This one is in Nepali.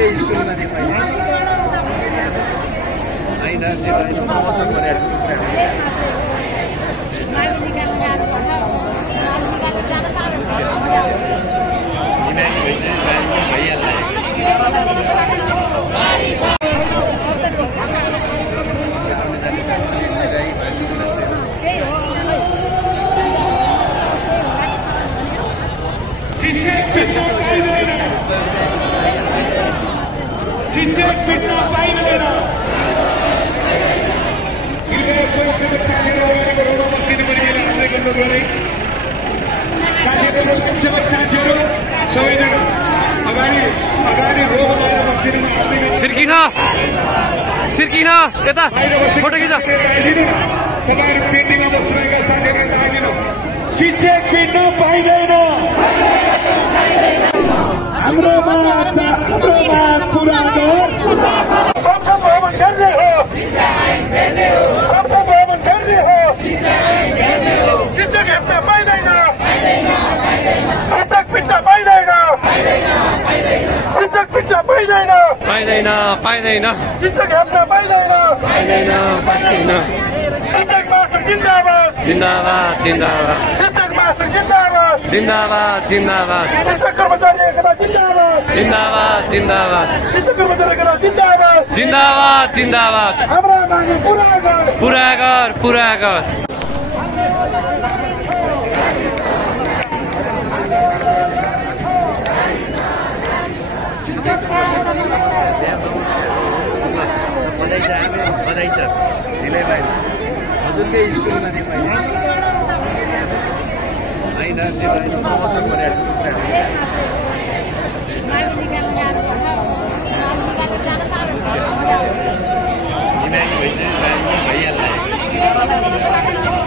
हजुरकै स्कुलमा थियो होइन त्यो यसो मौसम गरेर सिर्किन यता फोटो खिच शिक्षक पिट्न पाइँदैन हाम्रो माग पुरा गर संसद भवन गर्ने हो संसद भवन गर्ने हो शिक्षक हेप्न पाइँदैन शिक्षक पिट्न पाइँदैन शिक्षक पिट्न पाइँदैन पाइँदैन शिक्षक हेप्न पाइँदैन शिक्षक महासंघ जिन्दाबाद शिक्षक महासंघ जिन्दाबाद शिक्षक कर्मचारी एकता जिन्दाबाद शिक्षक कर्मचारी एकता जिन्दाबाद हाम्रा माग पुरा गर बधाई छ ढिलै भयो हजुरकै स्कुलमा थियो होइन त्यो यसो मौसम गरेर भइहाल्छ